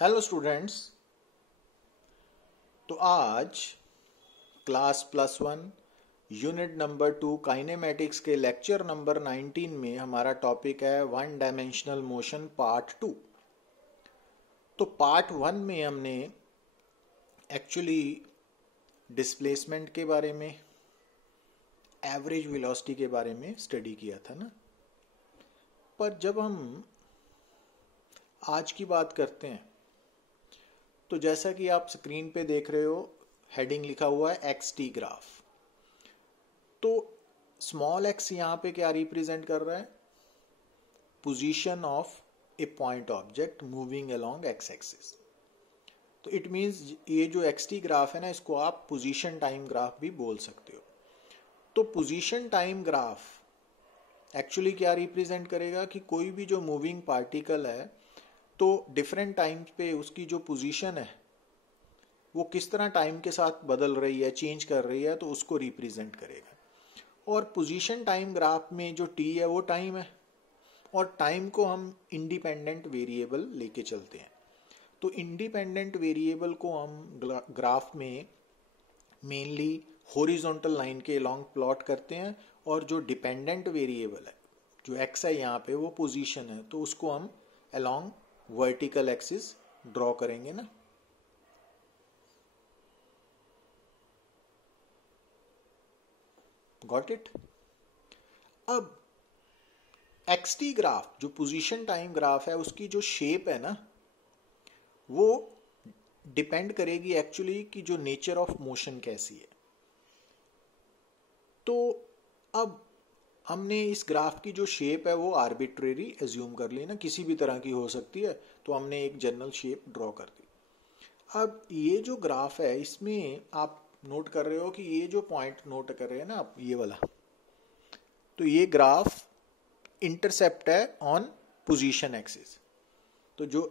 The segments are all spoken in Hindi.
Hello students. तो आज क्लास +1 यूनिट नंबर 2 काइनेमेटिक्स के लेक्चर नंबर 19 में हमारा टॉपिक है वन डायमेंशनल मोशन पार्ट 2। तो पार्ट 1 में हमने एक्चुअली डिस्प्लेसमेंट के बारे में, एवरेज वेलोसिटी के बारे में स्टडी किया था ना। पर जब हम आज की बात करते हैं तो जैसा कि आप स्क्रीन पे देख रहे हो, हेडिंग लिखा हुआ है XT ग्राफ। तो स्मॉल x यहाँ पे क्या रिप्रेजेंट कर रहा है? Position of A point object moving along x axis. तो इट मींस ये जो XT ग्राफ है ना, इसको आप पोजीशन टाइम ग्राफ भी बोल सकते हो। तो पोजीशन टाइम ग्राफ एक्चुअली क्या रिप्रेजेंट करेगा कि कोई भी जो मूविंग पार्टिकल है तो डिफरेंट टाइम पे उसकी जो पोजीशन है वो किस तरह टाइम के साथ बदल रही है, चेंज कर रही है, तो उसको रिप्रेजेंट करेगा। और पोजीशन टाइम ग्राफ में जो t है वो टाइम है, और टाइम को हम इंडिपेंडेंट वेरिएबल लेके चलते हैं। तो इंडिपेंडेंट वेरिएबल को हम ग्राफ में मेनली हॉरिजॉन्टल लाइन के अलोंग प्लॉट करते हैं, और जो डिपेंडेंट वेरिएबल है जो x है यहाँ पे, वो पोजीशन है, तो उसको हम अलोंग वर्टिकल एक्सिस ड्रॉ करेंगे ना। Got it? अब XT ग्राफ जो पोजीशन टाइम ग्राफ है, उसकी जो शेप है ना, वो डिपेंड करेगी एक्चुअली कि जो नेचर ऑफ मोशन कैसी है। तो अब हमने इस ग्राफ की जो शेप है वो आर्बिट्रेरी एज्यूम कर ली ना, किसी भी तरह की हो सकती है, तो हमने एक जनरल शेप ड्रॉ कर दी। अब ये जो ग्राफ है, इसमें आप नोट कर रहे हो कि ये जो पॉइंट नोट कर रहे हैं ना आप, ये वाला, तो ये ग्राफ इंटरसेप्ट है ऑन पोजीशन एक्सिस। तो जो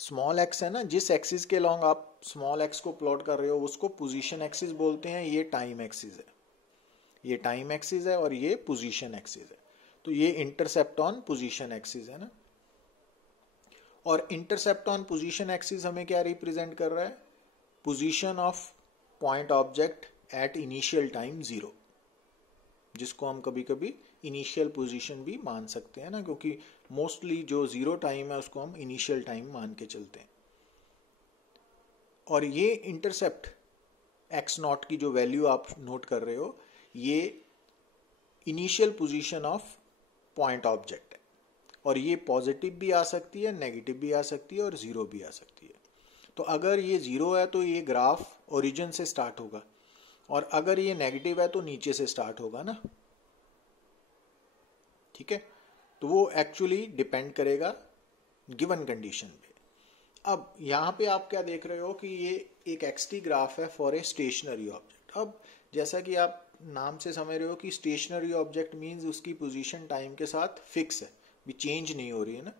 स्मॉल x है ना, जिस एक्सिस के लॉन्ग आप स्मॉल x को प्लॉट कर रहे हो उसको पोजीशन एक्सिस बोलते हैं। ये टाइम एक्सिस है, ये टाइम एक्सिस है, और ये पोजीशन एक्सिस है। तो ये इंटरसेप्ट ऑन पोजीशन एक्सिस है ना। और इंटरसेप्ट ऑन पोजीशन एक्सिस हमें क्या रिप्रेजेंट कर रहा है? Position of point object at initial time 0, जिसको हम कभी कभी इनिशियल पोजीशन भी मान सकते हैं ना, क्योंकि मोस्टली जो 0 टाइम है उसको हम इनिशियल टाइम मान के चलते हैं। और ये इंटरसेप्ट x0 की जो वैल्यू आप नोट कर रहे हो, ये initial position of point object है, और ये पॉजिटिव भी आ सकती है, नेगेटिव भी आ सकती है, और 0 भी आ सकती है। तो अगर ये 0 है तो ये ग्राफ ओरिजिन से स्टार्ट होगा, और अगर ये नेगेटिव है तो नीचे से स्टार्ट होगा ना। ठीक है? तो वो एक्चुअली डिपेंड करेगा गिवन कंडीशन पे। अब यहाँ पे आप क्या देख रहे हो कि ये एक XT ग्राफ है फॉर ए स्टेशनरी ऑब्जेक्ट। अब जैसा कि आप नाम से समझ रहे हो कि स्टेशनरी ऑब्जेक्ट मीन्स उसकी पोजीशन टाइम के साथ फिक्स है, भी चेंज नहीं हो रही है ना।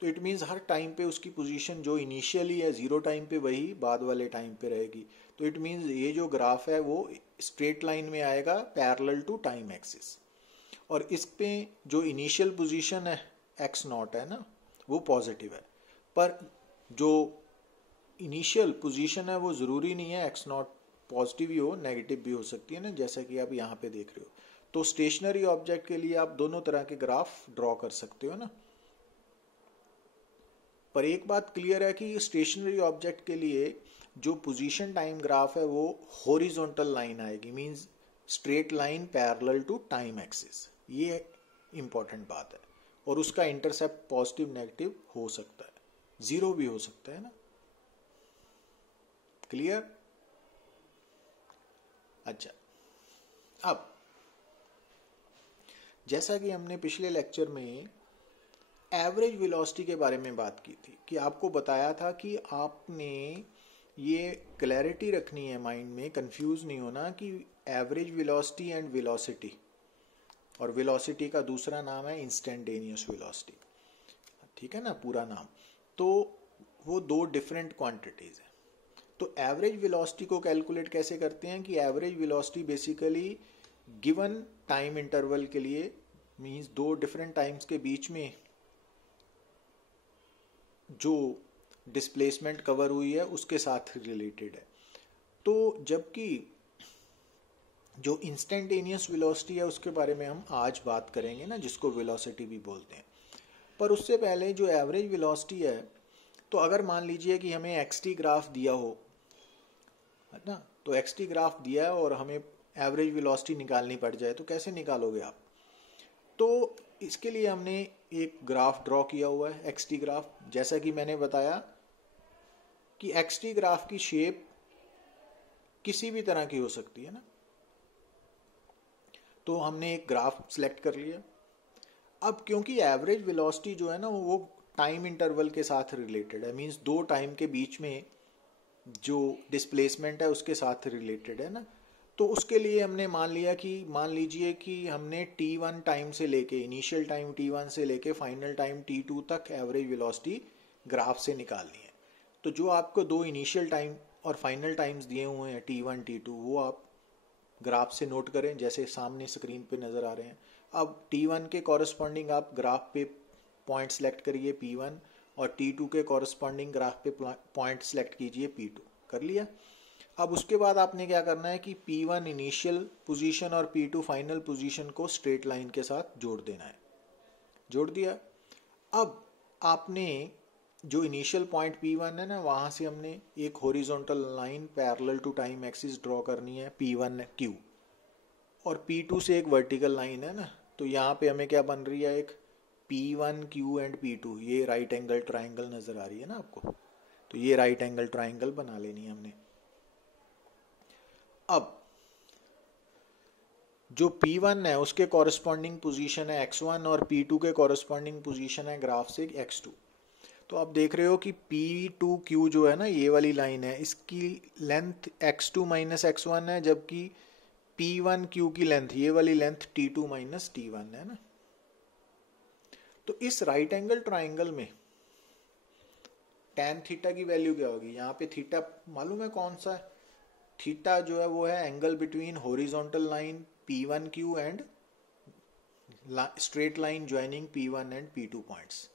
तो इट मीन्स हर टाइम पे उसकी पोजीशन जो इनिशियली है 0 टाइम पे, वही बाद वाले टाइम पे रहेगी। तो इट मीन्स ये जो ग्राफ है वो स्ट्रेट लाइन में आएगा पैरेलल टू टाइम एक्सिस, और इस पे जो इनिशियल पोजीशन है x0 है ना, वो पॉजिटिव है। पर जो इनिशियल पोजीशन है वो जरूरी नहीं है x0 पॉजिटिव ही हो, नेगेटिव भी हो सकती है ना, जैसा कि आप यहाँ पे देख रहे हो। तो स्टेशनरी ऑब्जेक्ट के लिए आप दोनों तरह के ग्राफ ड्रॉ कर सकते हो ना। पर एक बात क्लियर है कि स्टेशनरी ऑब्जेक्ट के लिए जो पोजीशन टाइम ग्राफ है वो हॉरिजॉन्टल लाइन आएगी, means straight line parallel to time axis. ये इंपॉर्टेंट बात है। और उसका इंटरसेप्ट पॉजिटिव नेगेटिव हो सकता है, 0 भी हो सकता है ना। क्लियर? अच्छा, अब जैसा कि हमने पिछले लेक्चर में एवरेज वेलोसिटी के बारे में बात की थी, कि आपको बताया था कि आपने ये क्लैरिटी रखनी है माइंड में, कंफ्यूज नहीं होना कि एवरेज वेलोसिटी एंड वेलोसिटी, और वेलोसिटी का दूसरा नाम है इंस्टेंटेनियस वेलोसिटी। ठीक है ना, पूरा नाम। तो वो दो डिफरेंट क्वांटिटीज है। तो एवरेज वेलोसिटी को कैलकुलेट कैसे करते हैं कि average velocity basically given time interval के लिए, मींस दो डिफरेंट टाइम्स के बीच में जो डिस्प्लेसमेंट कवर हुई है उसके साथ रिलेटेड है। तो जबकि जो इंस्टेंटेनियस वेलोसिटी है उसके बारे में हम आज बात करेंगे ना, जिसको वेलोसिटी भी बोलते हैं। पर उससे पहले जो एवरेज वेलोसिटी है, तो अगर मान लीजिए कि हमें एक्सटी ग्राफ दिया हो, है ना, तो एक्सटी ग्राफ दिया है और हमें एवरेज वेलोसिटी निकालनी पड़ जाए तो कैसे निकालोगे आप? तो इसके लिए हमने एक ग्राफ ड्रॉ किया हुआ है, एक्सटी ग्राफ। जैसा कि मैंने बताया कि एक्सटी ग्राफ की शेप किसी भी तरह की हो सकती है ना। तो हमने एक ग्राफ सिलेक्ट कर लिया। अब क्योंकि एवरेज वेलोसिटी जो है ना वो टाइम इंटरवल के साथ रिलेटेड है, मींस दो टाइम के बीच में जो डिस्प्लेसमेंट है उसके साथ रिलेटेड है ना। तो उसके लिए हमने मान लीजिए कि हमने t1 टाइम से लेके, इनिशियल टाइम t1 से लेके फाइनल टाइम t2 तक एवरेज वेलोसिटी ग्राफ से निकालनी है। तो जो आपको दो इनिशियल टाइम और फाइनल टाइम्स दिए हुए हैं t1 t2, वो आप ग्राफ से नोट करें जैसे सामने स्क्रीन पे नज़र आ रहे हैं। अब t1 के कॉरस्पॉन्डिंग आप ग्राफ पे पॉइंट सेलेक्ट करिए p1, और t2 के कॉरस्पॉन्डिंग ग्राफ पे पॉइंट सेलेक्ट कीजिए p2। कर लिया। अब उसके बाद आपने क्या करना है कि p1 इनिशियल पोजीशन और p2 फाइनल पोजीशन को स्ट्रेट लाइन के साथ जोड़ देना है। जोड़ दिया। अब आपने जो इनिशियल पॉइंट p1 है ना, वहां से हमने एक horizontal line parallel to time axis draw करनी है p1q, और p2 से एक वर्टिकल लाइन है ना। तो यहाँ पे हमें क्या बन रही है, एक p1q एंड p2, ये राइट एंगल ट्राइंगल नजर आ रही है ना आपको। तो ये राइट एंगल ट्राइंगल बना लेनी है हमने। अब जो p1 है उसके कॉरस्पॉन्डिंग पोजीशन है x1 और p2 के कॉरस्पॉन्डिंग पोजीशन है ग्राफ से x2। तो आप देख रहे हो कि p2q जो है ना, ये वाली लाइन है, इसकी लेंथ x2 माइनस x1 है, जबकि p1q की लेंथ, ये वाली लेंथ t2 माइनस t1 है ना। तो इस राइट एंगल ट्राइंगल में tan थीटा की वैल्यू क्या होगी? यहाँ पे थीटा मालूम है कौन सा है? थीटा जो है वो है angle between horizontal line p1q and straight line joining p1 and p2 points.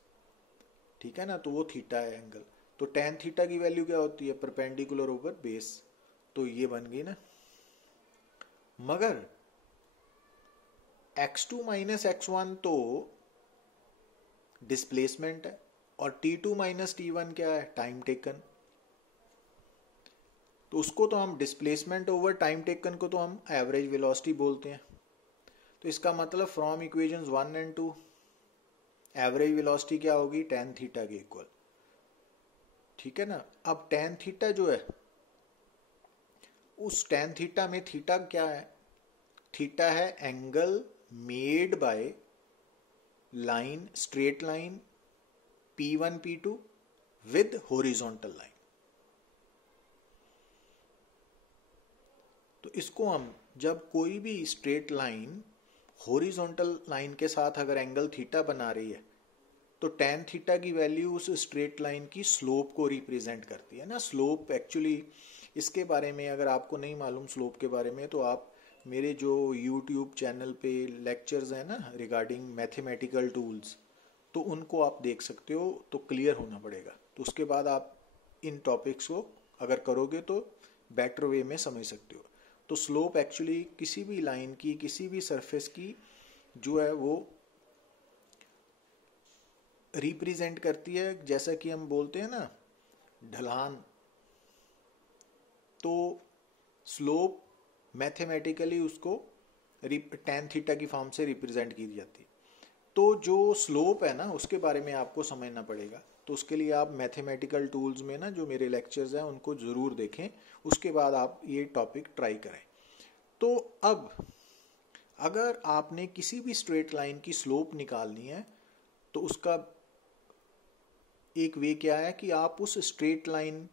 ठीक है ना, तो वो थीटा है एंगल। तो tan थीटा की वैल्यू क्या होती है? Perpendicular over base. तो ये बन गई ना। मगर x2 माइनस x1 तो डिस्प्लेसमेंट है, और t2 माइनस t1 क्या है? Time taken. तो उसको तो हम डिस्प्लेसमेंट ओवर टाइम टेकन को तो हम एवरेज वेलोसिटी बोलते हैं। तो इसका मतलब from equations 1 and 2 average velocity क्या होगी? tan थीटा के इक्वल। ठीक है ना। अब tan थीटा जो है, उस tan थीटा में थीटा क्या है? थीटा है angle made by line, straight line p1 p2 with horizontal line. तो इसको हम जब कोई भी स्ट्रेट लाइन हॉरिजॉन्टल लाइन के साथ अगर एंगल थीटा बना रही है, तो tan थीटा की वैल्यू उस स्ट्रेट लाइन की स्लोप को रिप्रेजेंट करती है ना। स्लोप एक्चुअली, इसके बारे में अगर आपको नहीं मालूम स्लोप के बारे में, तो आप मेरे जो YouTube चैनल पे लेक्चर्स हैं ना रिगार्डिंग मैथमेटिकल टूल्स, तो उनको आप देख सकते हो, तो क्लियर होना पड़ेगा। तो उसके बाद आप इन टॉपिक्स को अगर करोगे तो बेटर वे में समझ सकते हो। तो स्लोप एक्चुअली किसी भी लाइन की, किसी भी सरफेस की जो है वो रिप्रेजेंट करती है, जैसा कि हम बोलते हैं ना ढलान। तो स्लोप मैथमेटिकली उसको tan थीटा की फॉर्म से रिप्रेजेंट की जाती है। तो जो स्लोप है ना उसके बारे में आपको समझना पड़ेगा। तो उसके लिए आप मैथमेटिकल टूल्स में ना जो मेरे लेक्चर्स हैं उनको ज़रूर देखें, उसके बाद आप ये टॉपिक ट्राई करें। तो अब अगर आपने किसी भी स्ट्रेट लाइन की स्लोप निकालनी है, तो उसका एक वे क्या है कि आप उस स्ट्रेट लाइन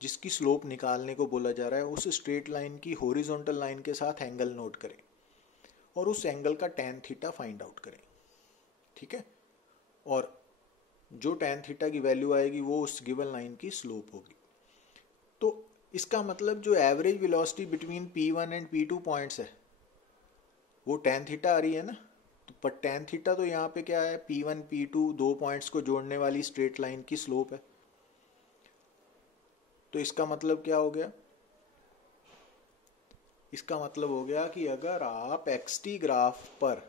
जिसकी स्लोप निकालने को बोला जा रहा है, उस स्ट्रेट लाइन की हॉरिजॉन्टल लाइन के साथ एंगल नोट करें और उस एंगल का tan थीटा फाइंड आउट करें। ठीक है। और जो tan थीटा की वैल्यू आएगी वो उस गिवन लाइन की स्लोप होगी। तो इसका मतलब जो average velocity between p1 and p2 points है वो tan थीटा आ रही है ना। तो पर टेन थीटा तो यहाँ पे क्या है, P1 P2 दो पॉइंट्स को जोड़ने वाली स्ट्रेट लाइन की स्लोप है। तो इसका मतलब क्या हो गया, इसका मतलब हो गया कि अगर आप XT ग्राफ पर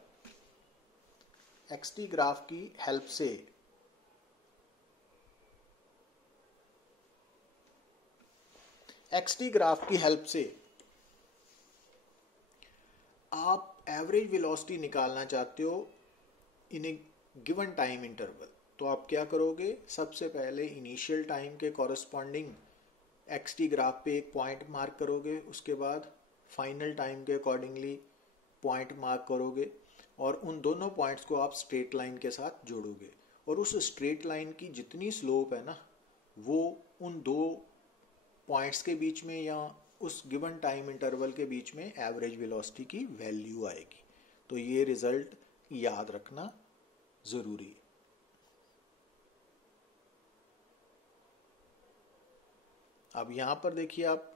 XT ग्राफ की हेल्प से आप एवरेज वेलोसिटी निकालना चाहते हो इन ए गिवन टाइम इंटरवल, तो आप क्या करोगे, सबसे पहले इनिशियल टाइम के कॉरस्पॉन्डिंग XT ग्राफ पे एक पॉइंट मार्क करोगे, उसके बाद फाइनल टाइम के अकॉर्डिंगली पॉइंट मार्क करोगे और उन दोनों पॉइंट्स को आप स्ट्रेट लाइन के साथ जोड़ोगे और उस स्ट्रेट लाइन की जितनी स्लोप है ना, वो उन दो पॉइंट्स के बीच में या उस गिवन टाइम इंटरवल के बीच में एवरेज वेलोसिटी की वैल्यू आएगी। तो ये रिजल्ट याद रखना जरूरी है। अब यहां पर देखिए आप,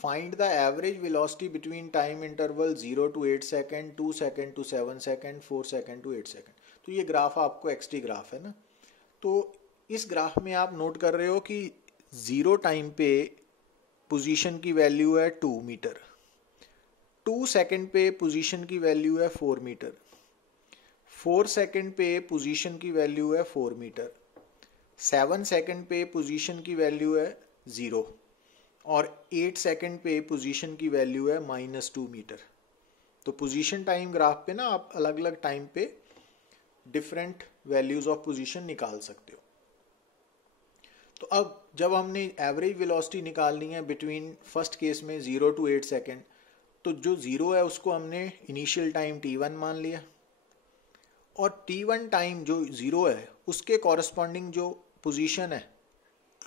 find the average velocity between time interval 0 to 8 second, 2 second to 7 second, 4 second to 8 second. तो ये ग्राफ आपको XT ग्राफ है ना, तो इस ग्राफ में आप नोट कर रहे हो कि 0 टाइम पे पोजीशन की वैल्यू है 2 मीटर, 2 सेकेंड पे पोजीशन की वैल्यू है 4 मीटर, 4 सेकेंड पे पोजीशन की वैल्यू है 4 मीटर, 7 सेकेंड पे पोजीशन की वैल्यू है 0 और 8 सेकेंड पे पोजीशन की वैल्यू है -2 मीटर। तो पोजीशन टाइम ग्राफ पे ना आप अलग अलग टाइम पे डिफरेंट वैल्यूज ऑफ पोजीशन निकाल सकते हो। तो अब जब हमने एवरेज वेलोसिटी निकालनी है बिटवीन फर्स्ट केस में 0 to 8 सेकेंड, तो जो 0 है उसको हमने इनिशियल टाइम T1 मान लिया और T1 टाइम जो 0 है उसके कॉरस्पॉन्डिंग जो पोजीशन है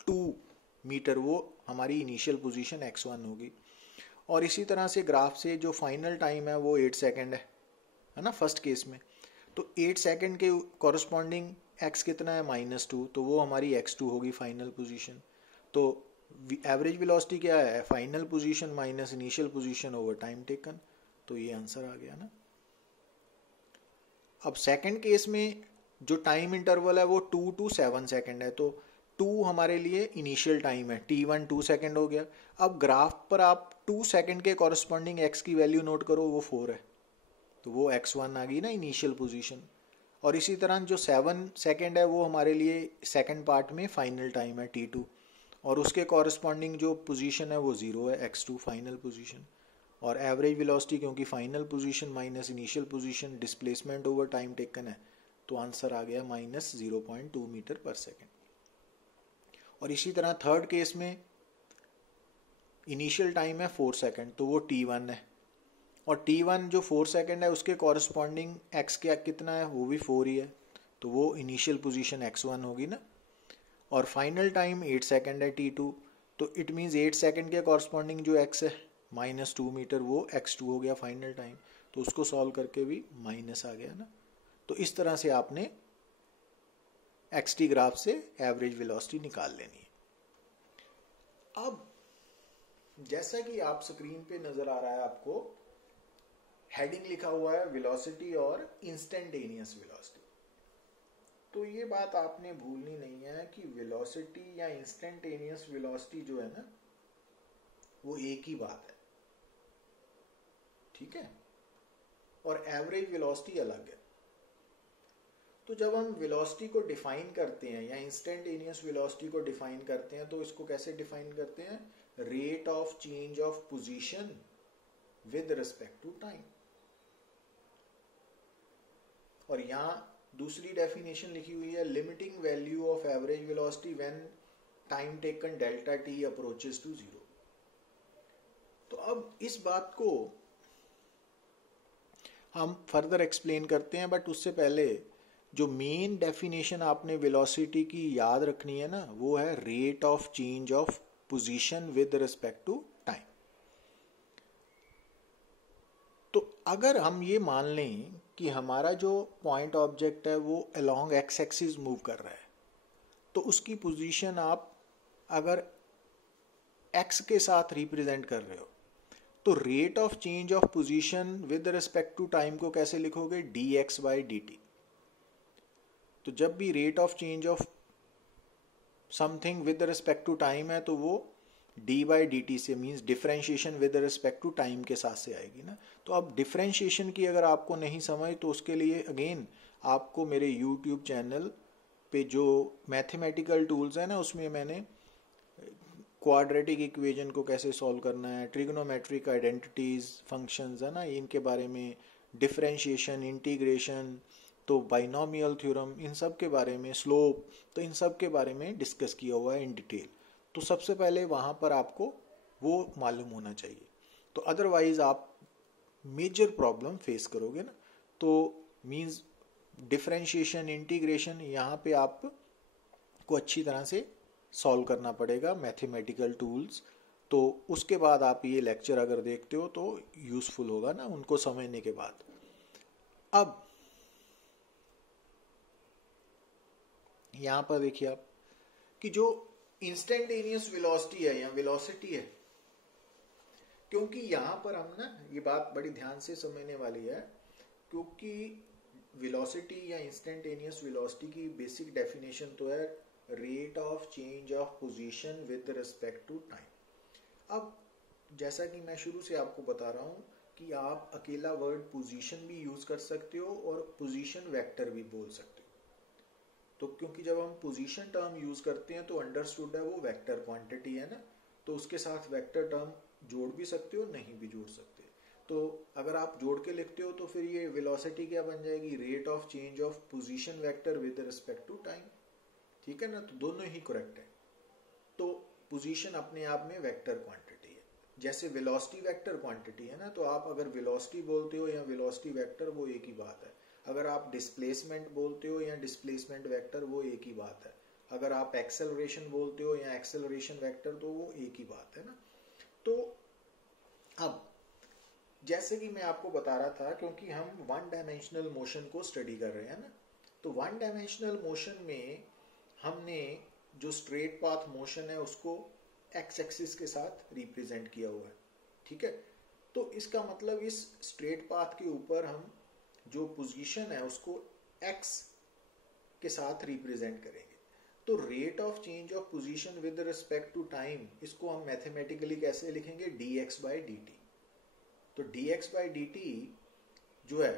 2 मीटर, वो हमारी इनिशियल पोजीशन x1 होगी। और इसी तरह से ग्राफ से जो फाइनल टाइम है वो 8 सेकेंड है ना फर्स्ट केस में, तो 8 सेकेंड के कॉरस्पॉन्डिंग x कितना है -2, तो वो हमारी x2 होगी फाइनल पोजीशन। तो एवरेज वेलोसिटी क्या है, final position minus initial position over time taken. तो ये आंसर आ गया ना। अब सेकंड केस में जो टाइम इंटरवल है वो 2 to 7 सेकेंड है, तो 2 हमारे लिए इनिशियल टाइम है, T1 2 सेकेंड हो गया। अब ग्राफ पर आप 2 सेकेंड के कॉरस्पॉन्डिंग x की वैल्यू नोट करो, वो 4 है, तो वो x1 आ गई ना इनिशियल पोजीशन। और इसी तरह जो 7 सेकेंड है वो हमारे लिए सेकेंड पार्ट में फाइनल टाइम है T2 और उसके कॉरस्पॉन्डिंग जो पोजीशन है वो 0 है, x2 फाइनल पोजीशन। और एवरेज वेलोसिटी क्योंकि final position minus initial position displacement over time taken है, तो आंसर आ गया -0.2 मीटर पर सेकेंड। और इसी तरह थर्ड केस में इनिशियल टाइम है 4 सेकेंड, तो वो T1 है और T1 जो 4 सेकेंड है उसके कॉरस्पॉन्डिंग x क्या कितना है, वो भी 4 ही है, तो वो इनिशियल पोजीशन x1 होगी ना। और फाइनल टाइम 8 सेकेंड है T2, तो इट मीन्स 8 सेकेंड के कॉरस्पॉन्डिंग जो x है -2 मीटर, वो x2 हो गया फाइनल टाइम, तो उसको सॉल्व करके भी माइनस आ गया ना। तो इस तरह से आपने XT ग्राफ से एवरेज वेलोसिटी निकाल लेनी है। अब जैसा कि आप स्क्रीन पे नजर आ रहा है, आपको हेडिंग लिखा हुआ है वेलोसिटी और इंस्टेंटेनियस वेलोसिटी। तो ये बात आपने भूलनी नहीं है कि वेलोसिटी या इंस्टेंटेनियस वेलोसिटी जो है ना, वो एक ही बात है, ठीक है, और एवरेज वेलोसिटी अलग है। तो जब हम वेलोसिटी को डिफाइन करते हैं या इंस्टेंटेनियस वेलोसिटी को डिफाइन करते हैं, तो इसको कैसे डिफाइन करते हैं, rate of change of position with respect to time. और यहां दूसरी डेफिनेशन लिखी हुई है, limiting value of average velocity when time taken delta t approaches to 0। तो अब इस बात को हम फर्दर एक्सप्लेन करते हैं, बट उससे पहले जो मेन डेफिनेशन आपने वेलोसिटी की याद रखनी है ना, वो है rate of change of position with respect to time. तो अगर हम ये मान लें कि हमारा जो पॉइंट ऑब्जेक्ट है वो अलोंग एक्स एक्सिस मूव कर रहा है, तो उसकी पोजीशन आप अगर एक्स के साथ रिप्रेजेंट कर रहे हो, तो rate of change of position with respect to time को कैसे लिखोगे, dx बाई dt। तो जब भी rate of change of something with respect to time है तो वो डी बाई डी टी से, means differentiation with respect to time के साथ से आएगी ना। तो अब डिफरेंशिएशन की अगर आपको नहीं समझ तो उसके लिए अगेन आपको मेरे यूट्यूब चैनल पे जो मैथमेटिकल टूल्स है ना, उसमें मैंने क्वाड्रेटिक इक्वेशन को कैसे सॉल्व करना है, ट्रिग्नोमेट्रिक आइडेंटिटीज, फंक्शंस है ना, इनके बारे में, डिफरेंशिएशन, इंटीग्रेशन, तो बाइनोमियल थ्योरम, इन सब के बारे में, स्लोप, तो इन सब के बारे में डिस्कस किया हुआ है इन डिटेल। तो सबसे पहले वहाँ पर आपको वो मालूम होना चाहिए, तो अदरवाइज आप मेजर प्रॉब्लम फेस करोगे ना। तो मीन्स डिफरेंशिएशन, इंटीग्रेशन, यहाँ पे आपको अच्छी तरह से सॉल्व करना पड़ेगा मैथमेटिकल टूल्स। तो उसके बाद आप ये लेक्चर अगर देखते हो तो यूजफुल होगा ना उनको समझने के बाद। अब यहाँ पर देखिए आप कि जो इंस्टेंटेनियस वेलोसिटी है या वेलोसिटी है, क्योंकि यहाँ पर हम ना ये बात बड़ी ध्यान से समझने वाली है, क्योंकि वेलोसिटी या इंस्टेंटेनियस वेलोसिटी की बेसिक डेफिनेशन तो है rate of change of position with respect to time. अब जैसा कि मैं शुरू से आपको बता रहा हूँ कि आप अकेला वर्ड पोजीशन भी यूज कर सकते हो और पोजीशन वेक्टर भी बोल सकते हो। तो क्योंकि जब हम पोजीशन टर्म यूज करते हैं तो अंडरस्टूड है वो वेक्टर क्वांटिटी है ना, तो उसके साथ वेक्टर टर्म जोड़ भी सकते हो, नहीं भी जोड़ सकते। तो अगर आप जोड़ के लिखते हो तो फिर ये वेलोसिटी क्या बन जाएगी, rate of change of position vector with respect to time. ठीक है ना, तो दोनों ही करेक्ट है। तो पोजीशन अपने आप में वेक्टर क्वांटिटी है, जैसे वेलोसिटी वेक्टर क्वांटिटी है ना, तो आप अगर वेलोसिटी बोलते हो या वेलोसिटी वेक्टर वो एक ही बात है। अगर आप डिस्प्लेसमेंट बोलते हो या डिस्प्लेसमेंट वेक्टर वो एक ही बात है। अगर आप एक्सेलरेशन बोलते हो या एक्सेलरेशन वेक्टर तो वो एक ही बात है ना। तो अब जैसे कि मैं आपको बता रहा था, क्योंकि हम वन डायमेंशनल मोशन को स्टडी कर रहे हैं ना, तो वन डायमेंशनल मोशन में हमने जो स्ट्रेट पाथ मोशन है उसको एक्स एक्सिस के साथ रिप्रेजेंट किया हुआ है। ठीक है, तो इसका मतलब इस स्ट्रेट पाथ के ऊपर हम जो पोजीशन है उसको x के साथ रिप्रेजेंट करेंगे। तो rate of change of position with respect to time, इसको हम मैथमेटिकली कैसे लिखेंगे, dx बाई dt। तो dx बाई dt जो है,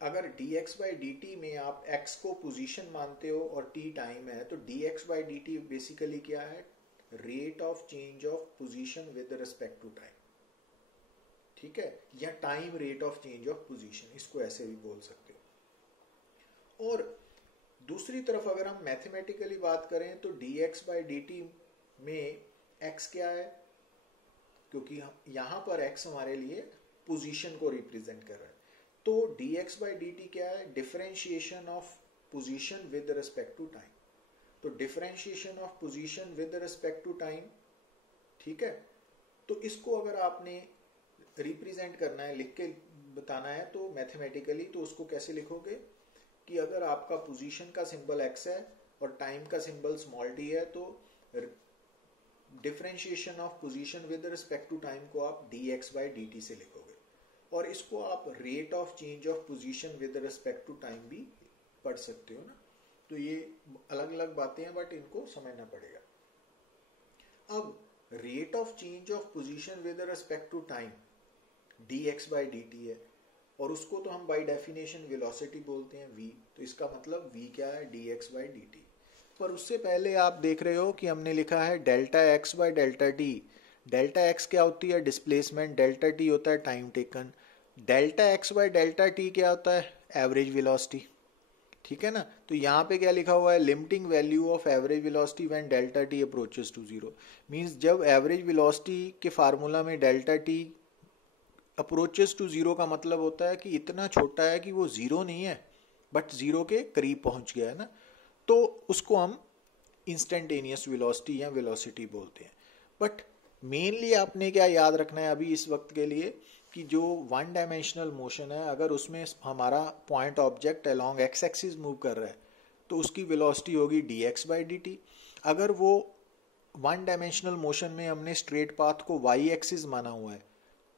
अगर dx बाई dt में आप x को पोजीशन मानते हो और t टाइम है, तो dx बाई dt बेसिकली क्या है, rate of change of position with respect to time. ठीक है, या time rate of change of position, इसको ऐसे भी बोल सकते हो। और दूसरी तरफ अगर हम मैथमेटिकली बात करें तो dx बाई dt में x क्या है, क्योंकि यहां पर x हमारे लिए पोजीशन को रिप्रेजेंट कर रहा है, तो dx बाई dt क्या है, differentiation of position with respect to time. तो differentiation of position with respect to time. ठीक है, तो इसको अगर आपने रिप्रेजेंट करना है, लिख के बताना है तो मैथमेटिकली, तो उसको कैसे लिखोगे कि अगर आपका पोजीशन का सिंबल x है और टाइम का सिंबल स्मॉल t है, तो differentiation of position with respect to time को आप dx बाई dt से लिखोगे, और इसको आप rate of change of position with respect to time भी पढ़ सकते हो ना। तो ये अलग अलग बातें हैं बट इनको समझना पड़ेगा। अब rate of change of position with respect to time dx by dt है, और उसको तो हम बाई डेफिनेशन वेलोसिटी बोलते हैं v, तो इसका मतलब v क्या है, dx बाई dt। पर उससे पहले आप देख रहे हो कि हमने लिखा है delta x by delta t। Delta x क्या होती है, डिस्प्लेसमेंट, डेल्टा t होता है time taken. Delta x by delta t क्या होता है, एवरेज वेलोसिटी। ठीक है ना, तो यहाँ पे क्या लिखा हुआ है, limiting value of average velocity when delta t approaches to zero. Means जब एवरेज वेलोसिटी के फार्मूला में delta t approaches to zero का मतलब होता है कि इतना छोटा है कि वो जीरो नहीं है बट जीरो के करीब पहुंच गया है ना, तो उसको हम इंस्टेंटेनियस वेलोसिटी या वेलोसिटी बोलते हैं। बट मेनली आपने क्या याद रखना है अभी इस वक्त के लिए, कि जो वन डायमेंशनल मोशन है, अगर उसमें हमारा point object along x axis move कर रहा है तो उसकी वेलोसिटी होगी dx बाई dt। अगर वो वन डायमेंशनल मोशन में हमने स्ट्रेट पाथ को y एक्सिस माना हुआ है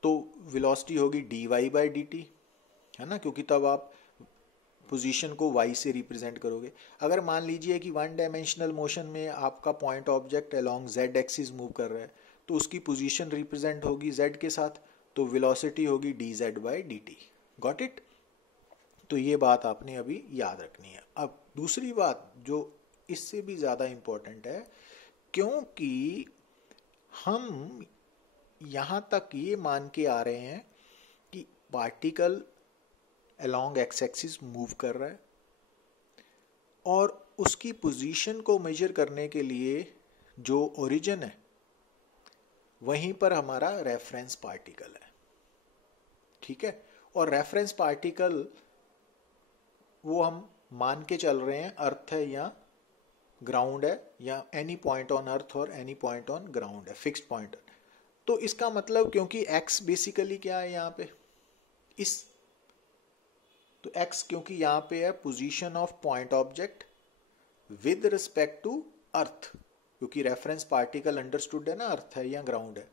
तो वेलोसिटी होगी dy बाई dt, है ना, क्योंकि तब आप पोजीशन को y से रिप्रेजेंट करोगे। अगर मान लीजिए कि वन डायमेंशनल मोशन में आपका point object along z axis move कर रहा है, तो उसकी पोजीशन रिप्रेजेंट होगी z के साथ, तो वेलोसिटी होगी dz by dt। Got it? तो ये बात आपने अभी याद रखनी है। अब दूसरी बात जो इससे भी ज़्यादा इम्पोर्टेंट है, क्योंकि हम यहाँ तक ये मान के आ रहे हैं कि particle along x axis move कर रहा है और उसकी पोजीशन को मेजर करने के लिए जो ओरिजिन है वहीं पर हमारा रेफरेंस पार्टिकल है, ठीक है। और रेफरेंस पार्टिकल वो हम मान के चल रहे हैं अर्थ है या ग्राउंड है, या एनी पॉइंट ऑन अर्थ और एनी पॉइंट ऑन ग्राउंड है, फिक्स्ड पॉइंट। तो इसका मतलब, क्योंकि x बेसिकली क्या है यहाँ पे, इस तो x क्योंकि यहाँ पे है position of point object with respect to earth, क्योंकि रेफरेंस पार्टिकल अंडरस्टूड है ना, अर्थ है या ग्राउंड है।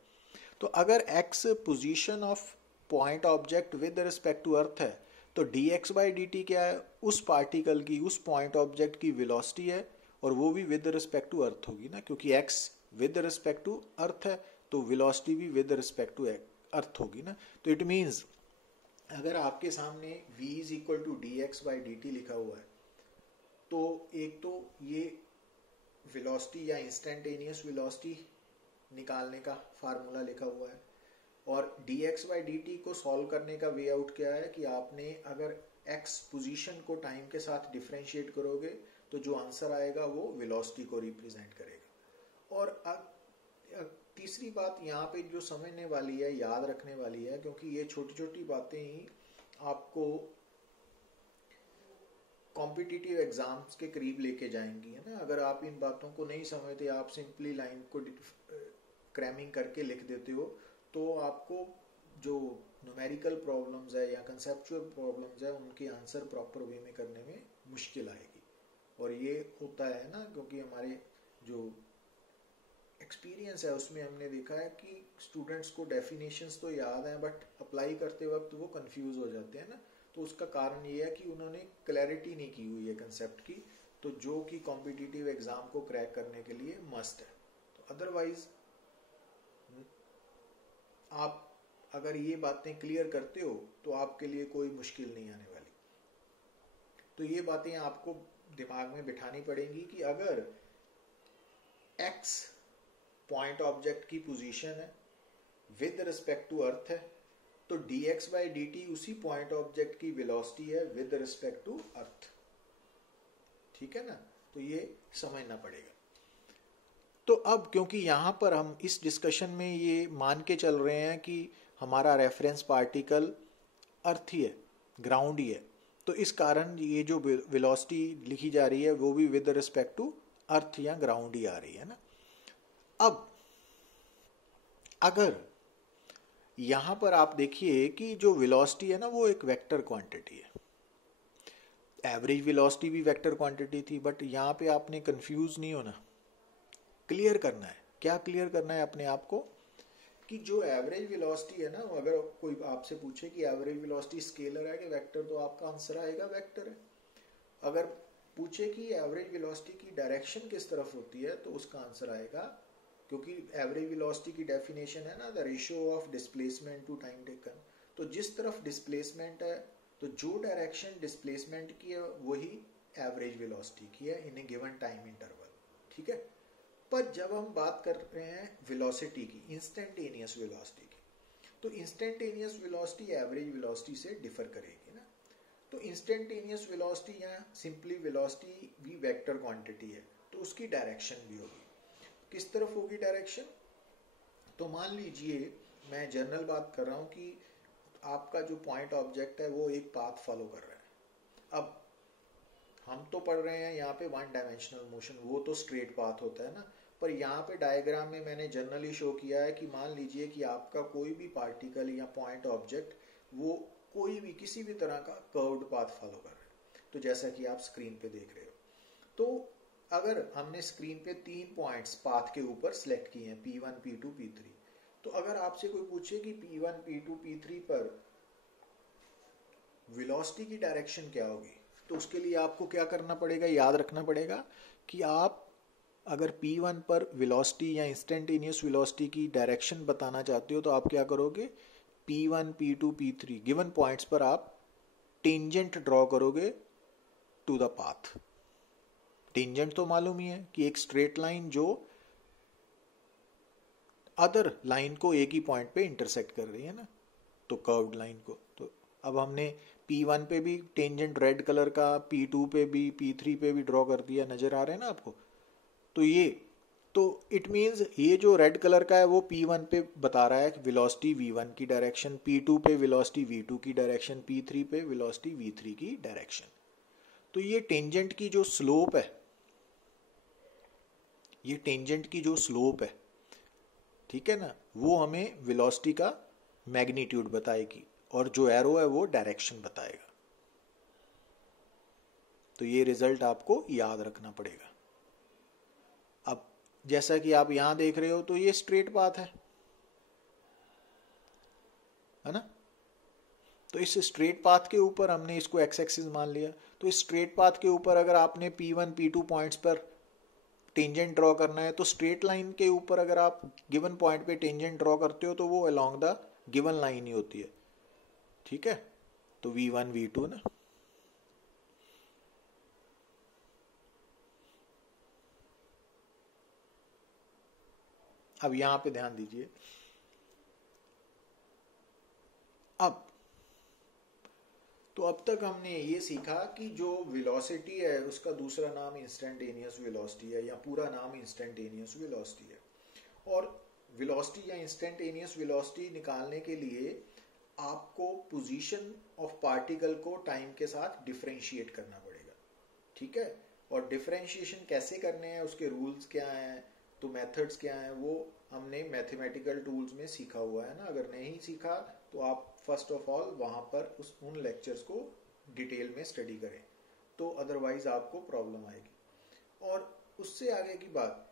तो अगर x position of point object with respect to earth है, तो dx बाई dt क्या है, उस पार्टिकल की, उस पॉइंट ऑब्जेक्ट की वेलोसिटी है, और वो भी विद रिस्पेक्ट टू अर्थ होगी ना, क्योंकि x with respect to earth है तो वेलोसिटी भी विद रिस्पेक्ट टू अर्थ होगी ना। तो इट मीन्स अगर आपके सामने v is equal to d x by d t लिखा हुआ है, तो एक तो ये वेलोसिटी या इंस्टेंटेनियस वेलोसिटी निकालने का फार्मूला लिखा हुआ है, और dx बाई dt को सॉल्व करने का वे आउट क्या है कि आपने अगर x पोजीशन को टाइम के साथ डिफरेंशिएट करोगे तो जो आंसर आएगा वो वेलोसिटी को रिप्रेजेंट करेगा। और तीसरी बात यहाँ पे जो समझने वाली है, याद रखने वाली है, क्योंकि ये छोटी छोटी बातें ही आपको कॉम्पिटिटिव एग्जाम्स के करीब लेके जाएंगी, है ना। अगर आप इन बातों को नहीं समझते, आप सिंपली लाइन को क्रैमिंग करके लिख देते हो, तो आपको जो न्यूमेरिकल प्रॉब्लम्स है या कंसेप्चुअल प्रॉब्लम्स है उनके आंसर प्रॉपर वे में करने में मुश्किल आएगी। और ये होता है ना, क्योंकि हमारे जो एक्सपीरियंस है उसमें हमने देखा है कि स्टूडेंट्स को डेफिनेशंस तो याद हैं बट अप्लाई करते वक्त वो कंफ्यूज हो जाते हैं ना। तो उसका कारण ये है कि उन्होंने क्लैरिटी नहीं की हुई है कंसेप्ट की, तो जो कि कॉम्पिटिटिव एग्जाम को क्रैक करने के लिए मस्ट है। तो अदरवाइज आप अगर ये बातें क्लियर करते हो तो आपके लिए कोई मुश्किल नहीं आने वाली। तो ये बातें आपको दिमाग में बिठानी पड़ेंगी कि अगर x पॉइंट ऑब्जेक्ट की पोजीशन है विद रिस्पेक्ट टू अर्थ है, तो dx बाई dt उसी पॉइंट ऑब्जेक्ट की वेलोसिटी है विद रिस्पेक्ट टू अर्थ, ठीक है ना। तो ये समझना पड़ेगा। तो अब क्योंकि यहाँ पर हम इस डिस्कशन में ये मान के चल रहे हैं कि हमारा रेफरेंस पार्टिकल अर्थ ही है, ग्राउंड ही है, तो इस कारण ये जो वेलोसिटी लिखी जा रही है वो भी विद रिस्पेक्ट टू अर्थ या ग्राउंड ही आ रही है ना। अब अगर यहां पर आप देखिए कि जो वेलोसिटी है ना वो एक वेक्टर क्वांटिटी है। एवरेज वेलोसिटी भी वेक्टर क्वांटिटी थी, बट यहां पे आपने कंफ्यूज नहीं होना, क्लियर करना है। क्या क्लियर करना है अपने आप को कि जो एवरेज वेलोसिटी है ना, अगर कोई आपसे पूछे कि एवरेज वेलोसिटी स्केलर है कि वेक्टर, तो आपका आंसर आएगा वेक्टर है। अगर पूछे कि एवरेज वेलोसिटी की डायरेक्शन किस तरफ होती है, तो उसका आंसर आएगा, क्योंकि एवरेज वेलोसिटी की डेफिनेशन है ना the ratio of displacement to time taken. तो जिस तरफ डिस्प्लेसमेंट है, तो जो डायरेक्शन डिस्प्लेसमेंट की है वही एवरेज वेलोसिटी की है इन ए गिवन टाइम इंटरवल, ठीक है। पर जब हम बात कर रहे हैं वेलोसिटी की, इंस्टेंटेनियस वेलोसिटी की, तो इंस्टेंटेनियस वेलोसिटी एवरेज वेलोसिटी से डिफर करेगी ना। तो इंस्टेंटेनियस वेलोसिटी या सिंपली वेलोसिटी भी वेक्टर क्वांटिटी है, तो उसकी डायरेक्शन भी होगी। किस तरफ होगी डायरेक्शन? तो मान लीजिए मैं जनरल बात कर रहा हूं कि आपका जो पॉइंट ऑब्जेक्ट है वो एक पाथ फॉलो कर रहा है। अब हम तो पढ़ रहे हैं यहाँ पे वन डायमेंशनल मोशन, वो तो स्ट्रेट पाथ होता है ना, पर यहाँ पे डायग्राम में मैंने जनरली शो किया है कि मान लीजिए कि आपका कोई भी पार्टिकल या पॉइंट ऑब्जेक्ट वो कोई भी किसी भी तरह का कर्व्ड पाथ फॉलो कर रहा है। तो जैसा कि आप स्क्रीन पे देख रहे हो, तो अगर हमने स्क्रीन पे 3 पॉइंट्स पाथ के ऊपर सिलेक्ट किए हैं P1, P2, P3, तो अगर आपसे कोई पूछे कि P1, P2, P3 पर वेलोसिटी की डायरेक्शन क्या होगी, तो उसके लिए आपको क्या करना पड़ेगा, याद रखना पड़ेगा कि आप अगर P1 पर वेलोसिटी या इंस्टेंटेनियस वेलोसिटी की डायरेक्शन बताना चाहते हो तो आप क्या करोगे, P1, P2, P3 given points पर आप टेंजेंट ड्रॉ करोगे टू द पाथ। टेंजेंट तो मालूम ही है कि एक स्ट्रेट लाइन जो अदर लाइन को एक ही पॉइंट पे इंटरसेक्ट कर रही है ना, तो कर्व्ड लाइन को। तो अब हमने P1 पे भी टेंजेंट रेड कलर का, P2 पे भी, P3 पे भी ड्रॉ कर दिया, नजर आ रहा है ना आपको। तो ये तो इट मीन्स ये जो रेड कलर का है वो P1 पे बता रहा है वेलोसिटी V1 की डायरेक्शन, P2 पे वेलोसिटी V2 की डायरेक्शन, P3 पे वेलोसिटी V3 की डायरेक्शन। तो ये टेंजेंट की जो स्लोप है, ये टेंजेंट की जो स्लोप है, ठीक है ना, वो हमें वेलोसिटी का मैग्नीट्यूड बताएगी और जो एरो है वो डायरेक्शन बताएगा। तो ये रिजल्ट आपको याद रखना पड़ेगा। अब जैसा कि आप यहां देख रहे हो तो ये स्ट्रेट पाथ है ना। तो इस स्ट्रेट पाथ के ऊपर हमने इसको एक्स एक्सिस मान लिया। तो इस स्ट्रेट पाथ के ऊपर अगर आपने P1, P2 पॉइंट्स पर टेंजेंट ड्रॉ करना है तो स्ट्रेट लाइन के ऊपर अगर आप गिवन पॉइंट पे टेंजेंट ड्रॉ करते हो तो वो अलोंग द गिवन लाइन ही होती है, ठीक है। तो V1, V2 ना। अब यहां पे ध्यान दीजिए। अब तक हमने ये सीखा कि जो वेलोसिटी है उसका दूसरा नाम इंस्टेंटेनियस वेलोसिटी है या पूरा नाम इंस्टेंटेनियस वेलोसिटी है। और वेलोसिटी या इंस्टेंटेनियस वेलोसिटी निकालने के लिए आपको पोजीशन ऑफ पार्टिकल को टाइम के साथ डिफरेंशिएट करना पड़ेगा, ठीक है। और डिफरेंशिएशन कैसे करने हैं, उसके रूल्स क्या हैं, तो मेथड्स क्या हैं, वो हमने मैथमेटिकल टूल्स में सीखा हुआ है ना। अगर नहीं सीखा तो आप फर्स्ट ऑफ ऑल वहां पर उन लेक्चर्स को डिटेल में स्टडी करें, तो अदरवाइज आपको प्रॉब्लम आएगी। और उससे आगे की बात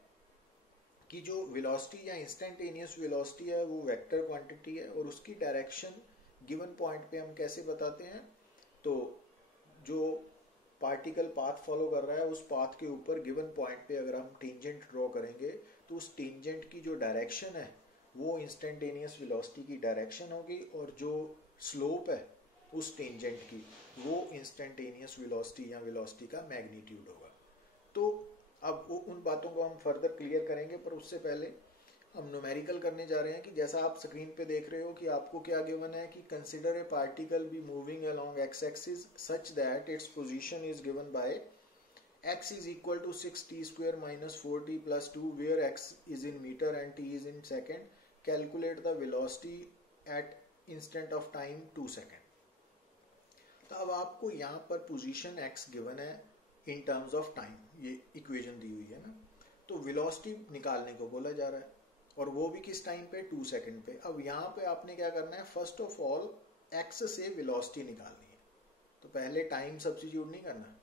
कि जो वेलोसिटी या इंस्टेंटेनियस वेलोसिटी है वो वेक्टर क्वांटिटी है और उसकी डायरेक्शन गिवन पॉइंट पे हम कैसे बताते हैं, तो जो पार्टिकल पाथ फॉलो कर रहा है उस पाथ के ऊपर गिवन पॉइंट पे अगर हम टेंजेंट ड्रॉ करेंगे तो उस टेंजेंट की जो डायरेक्शन है वो इंस्टेंटेनियस वेलोसिटी की डायरेक्शन होगी और जो स्लोप है उस टेंजेंट की वो इंस्टेंटेनियस वेलोसिटी या वेलोसिटी का मैग्नीट्यूड होगा। तो अब वो उन बातों को हम फर्दर क्लियर करेंगे, पर उससे पहले हम न्यूमेरिकल करने जा रहे हैं कि जैसा आप स्क्रीन पे देख रहे हो कि आपको क्या गिवन है कि consider a particle be moving along x axis such that its position is given by x is equal to 6t square minus 4t plus 2 where x is in meter and t is in second. Calculate the velocity at instant of time 2 second. तो अब आपको यहाँ पर पोजीशन x गिवन है इन टर्म्स ऑफ टाइम, ये इक्वेशन दी हुई है ना। तो वेलोसिटी निकालने को बोला जा रहा है और वो भी किस टाइम पे, 2 सेकंड पे। अब यहाँ पे आपने क्या करना है, फर्स्ट ऑफ ऑल x से वेलोसिटी निकालनी है। तो पहले टाइम सब्स्टिट्यूट नहीं करना।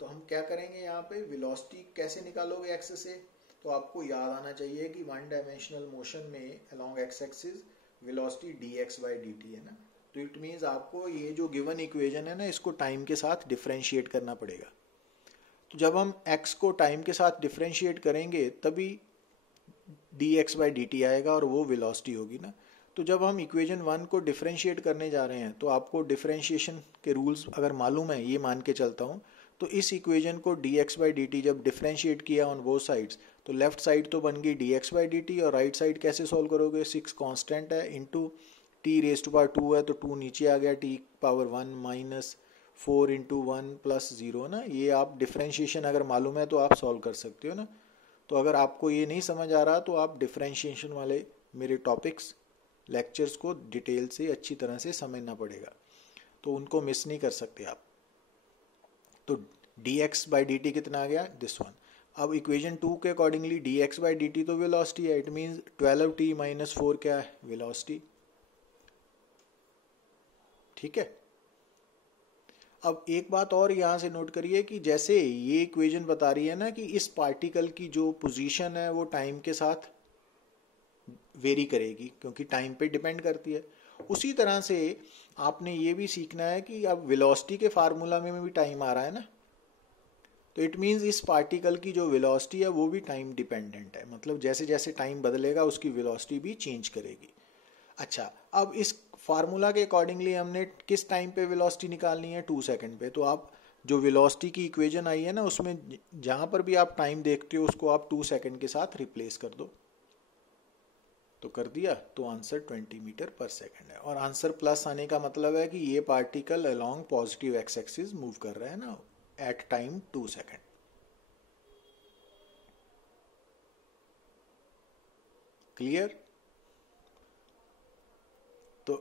तो हम क्या करेंगे, यहाँ पे वेलोसिटी कैसे निकालोगे x से, तो आपको याद आना चाहिए कि वन डायमेंशनल मोशन में along x axis velocity dx by dt है ना। तो इट मीन्स आपको ये जो गिवन इक्वेशन है ना इसको टाइम के साथ डिफरेंशिएट करना पड़ेगा। तो जब हम x को टाइम के साथ डिफरेंशिएट करेंगे तभी dx by dt आएगा और वो वेलोसिटी होगी ना। तो जब हम इक्वेशन 1 को डिफरेंशिएट करने जा रहे हैं तो आपको डिफरेंशिएशन के रूल्स अगर मालूम है, ये मान के चलता हूँ, तो इस इक्वेशन को dx by dt जब डिफरेंशिएट किया ऑन बोथ साइड्स तो लेफ्ट साइड तो बन गई dx by dt और राइट साइड कैसे सॉल्व करोगे, 6 कांस्टेंट है into t raise to power 2 है तो 2 नीचे आ गया, t power 1 minus 4 into 1 plus 0 ना। ये आप डिफरेंशिएशन अगर मालूम है तो आप सॉल्व कर सकते हो ना। तो अगर आपको ये नहीं समझ आ रहा तो आप डिफरेंशिएशन वाले मेरे टॉपिक्स लेक्चर्स को डिटेल से अच्छी तरह से समझना पड़ेगा, तो उनको मिस नहीं कर सकते आप। तो dx by dt कितना आ गया, दिस वन। अब इक्वेशन 2 के अकॉर्डिंगली dx by dt तो वेलोसिटी है, इट मींस 12t माइनस 4 क्या है, वेलोसिटी, ठीक है। अब एक बात और यहां से नोट करिए कि जैसे ये इक्वेशन बता रही है ना कि इस पार्टिकल की जो पोजीशन है वो टाइम के साथ वेरी करेगी क्योंकि टाइम पे डिपेंड करती है। उसी तरह से आपने ये भी सीखना है कि अब वेलोसिटी के फार्मूला में भी टाइम आ रहा है ना, तो इट मीन्स इस पार्टिकल की जो वेलोसिटी है वो भी टाइम डिपेंडेंट है, मतलब जैसे जैसे टाइम बदलेगा उसकी वेलोसिटी भी चेंज करेगी। अच्छा, अब इस फार्मूला के अकॉर्डिंगली हमने किस टाइम पे वेलोसिटी निकालनी है, 2 सेकंड पे। तो आप जो वेलोसिटी की इक्वेशन आई है ना, उसमें जहां पर भी आप टाइम देखते हो उसको आप 2 सेकंड के साथ रिप्लेस कर दो। तो कर दिया, तो आंसर 20 मीटर पर सेकंड है। और आंसर प्लस आने का मतलब है कि ये particle along positive x axis move कर रहा है ना एट टाइम 2 सेकंड। क्लियर? तो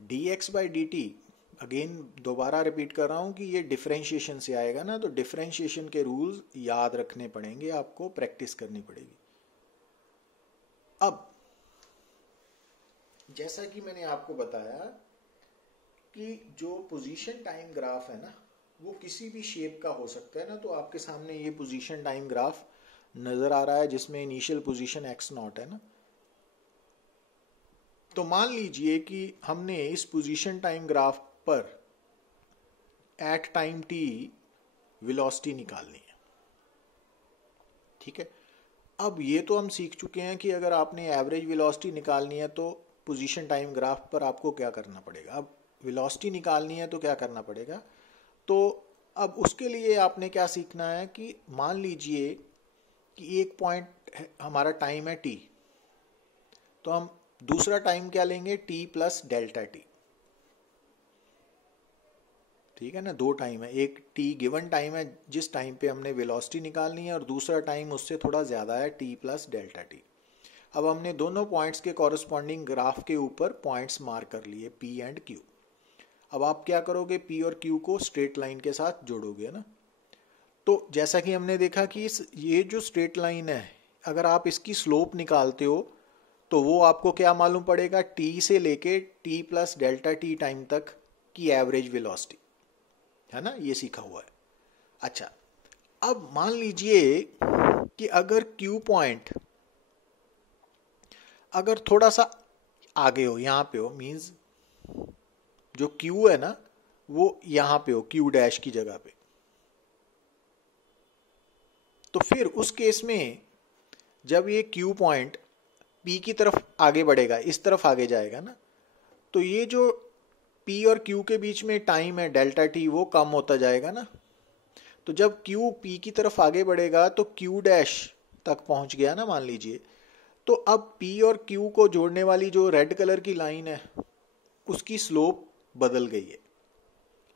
dx by d T, again दोबारा रिपीट कर रहा हूं कि ये डिफरेंशिएशन से आएगा ना, तो डिफरेंशिएशन के रूल्स याद रखने पड़ेंगे, आपको प्रैक्टिस करनी पड़ेगी। अब जैसा कि मैंने आपको बताया कि जो पोजीशन टाइम ग्राफ है ना वो किसी भी शेप का हो सकता है ना, तो आपके सामने ये पोजीशन टाइम ग्राफ नजर आ रहा है जिसमें इनिशियल पोजीशन x0 है ना। तो मान लीजिए कि हमने इस पोजीशन टाइम ग्राफ पर एट टाइम t वेलोसिटी निकालनी है, ठीक है। अब ये तो हम सीख चुके हैं कि अगर आपने एवरेज वेलोसिटी निकालनी है तो पोजीशन टाइम ग्राफ पर आपको क्या करना पड़ेगा। अब वेलोसिटी निकालनी है तो क्या करना पड़ेगा, तो अब उसके लिए आपने क्या सीखना है कि मान लीजिए कि एक पॉइंट हमारा टाइम है t, तो हम दूसरा टाइम क्या लेंगे, t प्लस डेल्टा टी, ठीक है ना। दो टाइम है, एक t गिवन टाइम है जिस टाइम पे हमने वेलोसिटी निकालनी है, और दूसरा टाइम उससे थोड़ा ज्यादा है, t प्लस डेल्टा टी। अब हमने दोनों पॉइंट्स के कॉरस्पॉन्डिंग ग्राफ के ऊपर पॉइंट्स मार्क कर लिए p एंड q। अब आप क्या करोगे, p और q को स्ट्रेट लाइन के साथ जोड़ोगे ना। तो जैसा कि हमने देखा कि ये जो स्ट्रेट लाइन है, अगर आप इसकी स्लोप निकालते हो तो वो आपको क्या मालूम पड़ेगा, t से लेके t plus delta T time तक की एवरेज वेलोसिटी है ना, ये सीखा हुआ है। अच्छा, अब मान लीजिए कि अगर Q पॉइंट अगर थोड़ा सा आगे हो, यहां पे हो, मींस जो Q है ना वो यहां पे हो, Q डैश की जगह पे, तो फिर उस केस में जब ये Q पॉइंट P की तरफ आगे बढ़ेगा, इस तरफ आगे जाएगा ना, तो ये जो P और Q के बीच में टाइम है डेल्टा टी वो कम होता जाएगा ना। तो जब Q P की तरफ आगे बढ़ेगा तो Q डैश तक पहुंच गया ना मान लीजिए, तो अब P और Q को जोड़ने वाली जो रेड कलर की लाइन है उसकी स्लोप बदल गई है।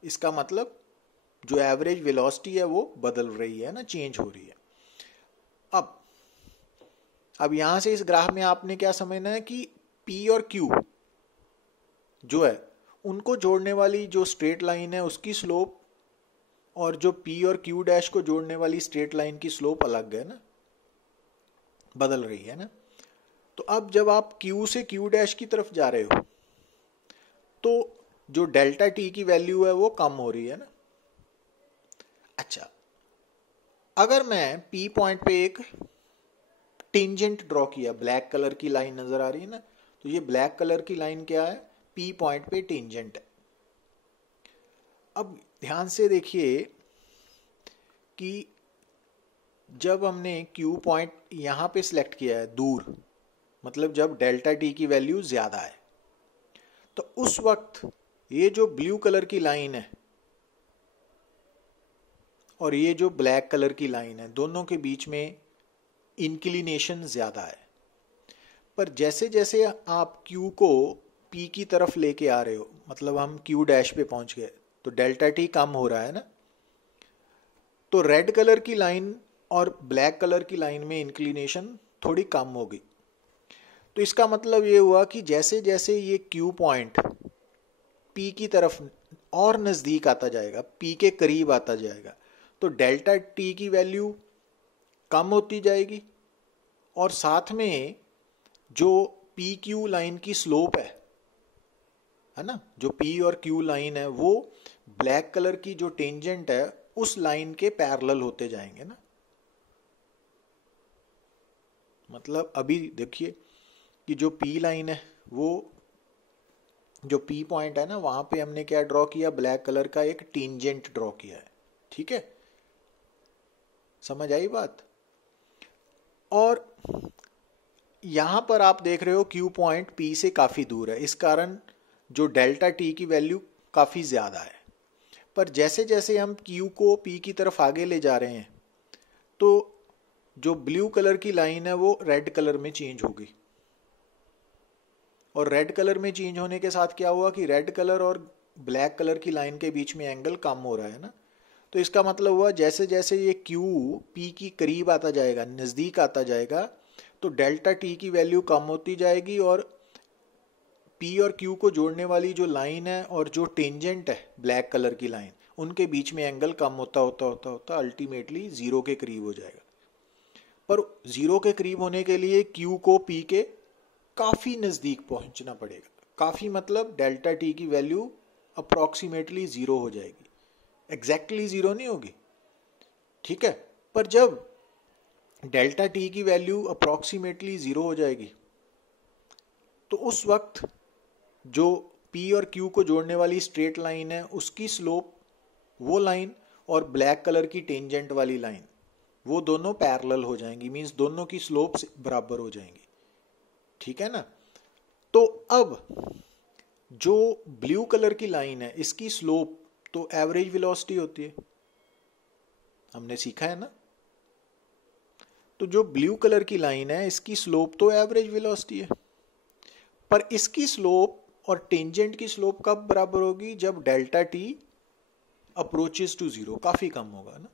इसका मतलब जो एवरेज वेलोसिटी है वो बदल रही है ना, चेंज हो रही है। अब यहां से इस ग्राफ में आपने क्या समझना है कि P और Q जो है उनको जोड़ने वाली जो स्ट्रेट लाइन है उसकी स्लोप और जो P और Q डैश को जोड़ने वाली स्ट्रेट लाइन की स्लोप अलग है ना, बदल रही है ना। तो अब जब आप Q से Q डैश की तरफ जा रहे हो तो जो डेल्टा टी की वैल्यू है वो कम हो रही है ना। अच्छा, अगर मैं P पॉइंट पे एक टेंजेंट ड्रॉ किया, ब्लैक कलर की लाइन नजर आ रही है ना, तो ये ब्लैक कलर की लाइन क्या है, P पॉइंट पे टेंजेंट है। अब ध्यान से देखिए कि जब हमने Q पॉइंट यहां पे सिलेक्ट किया है दूर, मतलब जब डेल्टा टी की वैल्यू ज्यादा है, तो उस वक्त ये जो ब्लू कलर की लाइन है और ये जो ब्लैक कलर की लाइन है दोनों के बीच में इंक्लिनेशन ज्यादा है। पर जैसे जैसे आप Q को P की तरफ लेके आ रहे हो, मतलब हम Q डैश पे पहुंच गए, तो डेल्टा टी कम हो रहा है ना। तो रेड कलर की लाइन और ब्लैक कलर की लाइन में इंक्लिनेशन थोड़ी कम हो गई। तो इसका मतलब ये हुआ कि जैसे जैसे ये Q पॉइंट P की तरफ और नजदीक आता जाएगा, P के करीब आता जाएगा, तो डेल्टा टी की वैल्यू कम होती जाएगी और साथ में जो पी क्यू लाइन की स्लोप है ना, जो पी और क्यू लाइन है वो ब्लैक कलर की जो टेंजेंट है उस लाइन के पैरेलल होते जाएंगे ना। मतलब अभी देखिए कि जो पी लाइन है वो, जो पी पॉइंट है ना, वहां पे हमने क्या ड्रॉ किया, ब्लैक कलर का एक टेंजेंट ड्रॉ किया है। ठीक है, समझ आई बात। और यहां पर आप देख रहे हो क्यू पॉइंट पी से काफी दूर है, इस कारण जो डेल्टा टी की वैल्यू काफी ज्यादा है। पर जैसे जैसे हम क्यू को पी की तरफ आगे ले जा रहे हैं तो जो ब्लू कलर की लाइन है वो रेड कलर में चेंज होगी, और रेड कलर में चेंज होने के साथ क्या हुआ कि रेड कलर और ब्लैक कलर की लाइन के बीच में एंगल कम हो रहा है ना। तो इसका मतलब हुआ जैसे जैसे ये क्यू पी की करीब आता जाएगा, नज़दीक आता जाएगा, तो डेल्टा टी की वैल्यू कम होती जाएगी, और पी और क्यू को जोड़ने वाली जो लाइन है और जो टेंजेंट है ब्लैक कलर की लाइन, उनके बीच में एंगल कम होता होता होता होता अल्टीमेटली जीरो के करीब हो जाएगा। पर जीरो के करीब होने के लिए क्यू को पी के काफी नजदीक पहुंचना पड़ेगा। काफी मतलब डेल्टा टी की वैल्यू अप्रोक्सीमेटली जीरो हो जाएगी, एग्जैक्टली जीरो नहीं होगी। ठीक है, पर जब डेल्टा टी की वैल्यू अप्रोक्सीमेटली जीरो हो जाएगी तो उस वक्त जो पी और क्यू को जोड़ने वाली स्ट्रेट लाइन है उसकी स्लोप, वो लाइन, और ब्लैक कलर की टेंजेंट वाली लाइन, वो दोनों पैरेलल हो जाएंगी, मींस दोनों की स्लोप बराबर हो जाएंगी। ठीक है ना। तो अब जो ब्लू कलर की लाइन है इसकी स्लोप तो एवरेज वेलोसिटी होती है, हमने सीखा है ना। तो जो ब्लू कलर की लाइन है इसकी स्लोप तो एवरेज वेलोसिटी है, पर इसकी स्लोप और टेंजेंट की स्लोप कब बराबर होगी, जब delta t approaches to zero, काफी कम होगा ना।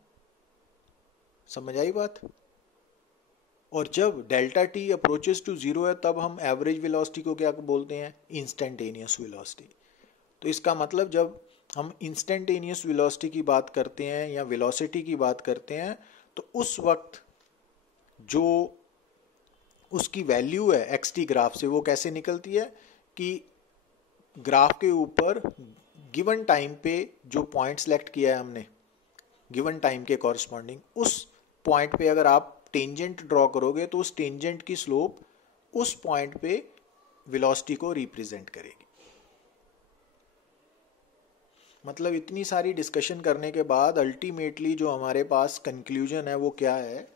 समझ आई बात। और जब delta t approaches to zero है तब हम एवरेज वेलोसिटी को क्या बोलते हैं, इंस्टेंटेनियस वेलोसिटी। तो इसका मतलब जब हम इंस्टेंटेनियस वेलोसिटी की बात करते हैं या वेलोसिटी की बात करते हैं तो उस वक्त जो उसकी वैल्यू है एक्स टी ग्राफ से, वो कैसे निकलती है कि ग्राफ के ऊपर गिवन टाइम पे जो पॉइंट सेलेक्ट किया है हमने, गिवन टाइम के कॉरस्पॉन्डिंग, उस पॉइंट पे अगर आप टेंजेंट ड्रॉ करोगे तो उस टेंजेंट की स्लोप उस पॉइंट पे वेलोसिटी को रिप्रेजेंट करेगी। मतलब इतनी सारी डिस्कशन करने के बाद अल्टीमेटली जो हमारे पास कंक्लूजन है वो क्या है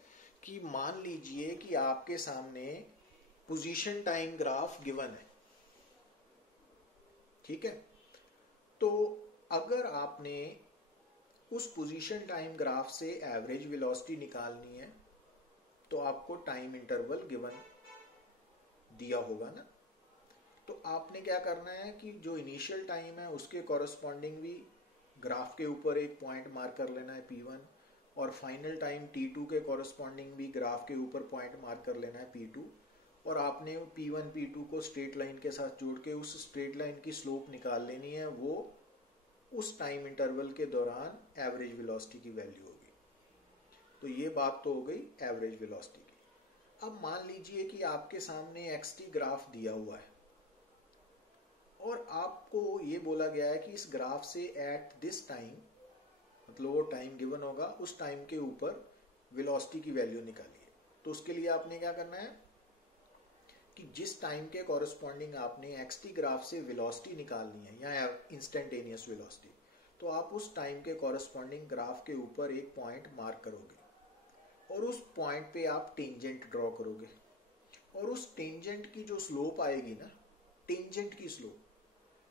कि मान लीजिए कि आपके सामने पोजीशन टाइम ग्राफ गिवन है। ठीक है, तो अगर आपने उस पोजीशन टाइम ग्राफ से एवरेज वेलोसिटी निकालनी है तो आपको टाइम इंटरवल गिवन दिया होगा ना। तो आपने क्या करना है कि जो इनिशियल टाइम है उसके कॉरस्पॉन्डिंग भी ग्राफ के ऊपर एक पॉइंट मार्क कर लेना है P1, और फाइनल टाइम T2 के कॉरस्पॉन्डिंग भी ग्राफ के ऊपर पॉइंट मार्क कर लेना है P2, और आपने P1 P2 को स्ट्रेट लाइन के साथ जोड़ के उस स्ट्रेट लाइन की स्लोप निकाल लेनी है, वो उस टाइम इंटरवल के दौरान एवरेज वेलोसिटी की वैल्यू होगी। तो ये बात तो हो गई एवरेज वेलोसिटी की। अब मान लीजिए कि आपके सामने एक्सटी ग्राफ दिया हुआ है और आपको ये बोला गया है कि इस ग्राफ से एट दिस टाइम, मतलब वो टाइम गिवन होगा, उस टाइम के ऊपर वेलोसिटी की वैल्यू निकालिए। तो उसके लिए आपने क्या करना है कि जिस टाइम के कॉरस्पॉन्डिंग आपने एक्सटी ग्राफ से वेलोसिटी निकालनी है या इंस्टेंटेनियस वेलोसिटी, तो आप उस टाइम के कॉरस्पॉन्डिंग ग्राफ के ऊपर एक पॉइंट मार्क करोगे और उस पॉइंट पे आप टेंजेंट ड्रॉ करोगे, और उस टेंजेंट की जो स्लोप आएगी ना, टेंजेंट की स्लोप,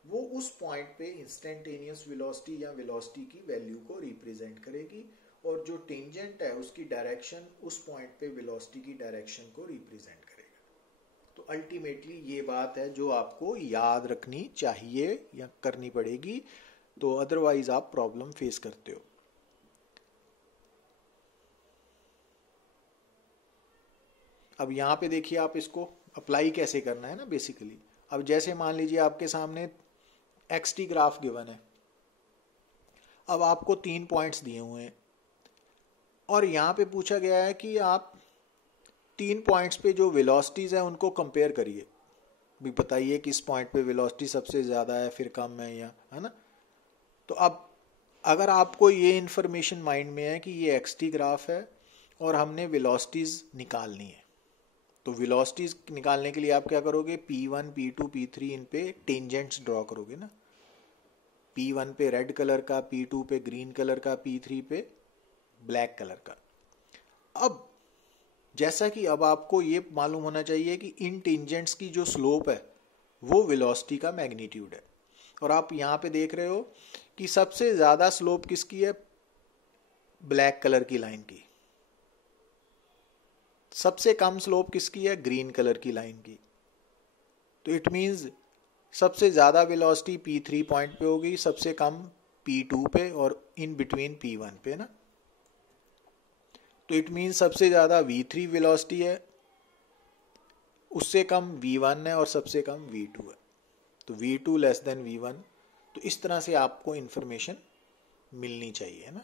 वो उस पॉइंट पे इंस्टेंटेनियस वेलोसिटी या वेलोसिटी की वैल्यू को रिप्रेजेंट करेगी, और जो टेंजेंट है उसकी डायरेक्शन उस पॉइंट पे वेलोसिटी की डायरेक्शन को रिप्रेजेंट करेगा। तो अल्टीमेटली ये बात है जो आपको याद रखनी चाहिए या करनी पड़ेगी, तो अदरवाइज आप प्रॉब्लम फेस करते हो। अब यहाँ पे देखिए आप इसको अप्लाई कैसे करना है ना बेसिकली। अब जैसे मान लीजिए आपके सामने एक्सटी ग्राफ गिवन है, अब आपको 3 पॉइंट्स दिए हुए हैं और यहाँ पे पूछा गया है कि आप 3 पॉइंट्स पे जो वेलोसिटीज है उनको कंपेयर करिए, भी बताइए कि इस पॉइंट पे वेलोसिटी सबसे ज़्यादा है फिर कम है, या है ना। तो अब अगर आपको ये इन्फॉर्मेशन माइंड में है कि ये एक्सटी ग्राफ है और हमने वेलोसिटीज निकालनी है, तो वेलोसिटीज निकालने के लिए आप क्या करोगे, P1 P2 P3 इन पे टेंजेंट्स ड्रॉ करोगे ना, P1 पे रेड कलर का, P2 पे ग्रीन कलर का, P3 पे ब्लैक कलर का। अब जैसा कि अब आपको ये मालूम होना चाहिए कि इन टेंजेंट्स की जो स्लोप है वो वेलोसिटी का मैग्नीट्यूड है। और आप यहाँ पे देख रहे हो कि सबसे ज़्यादा स्लोप किसकी है, ब्लैक कलर की लाइन की। सबसे कम स्लोप किसकी है, ग्रीन कलर की लाइन की। तो इट मीन्स सबसे ज़्यादा वेलोसिटी P3 पॉइंट पे होगी, सबसे कम P2 पे और इन बिटवीन P1 पे ना। तो इट मीन्स सबसे ज़्यादा V3 वेलोसिटी है, उससे कम V1 है और सबसे कम V2 है। तो V2 लेस देन V1। तो इस तरह से आपको इंफॉर्मेशन मिलनी चाहिए ना।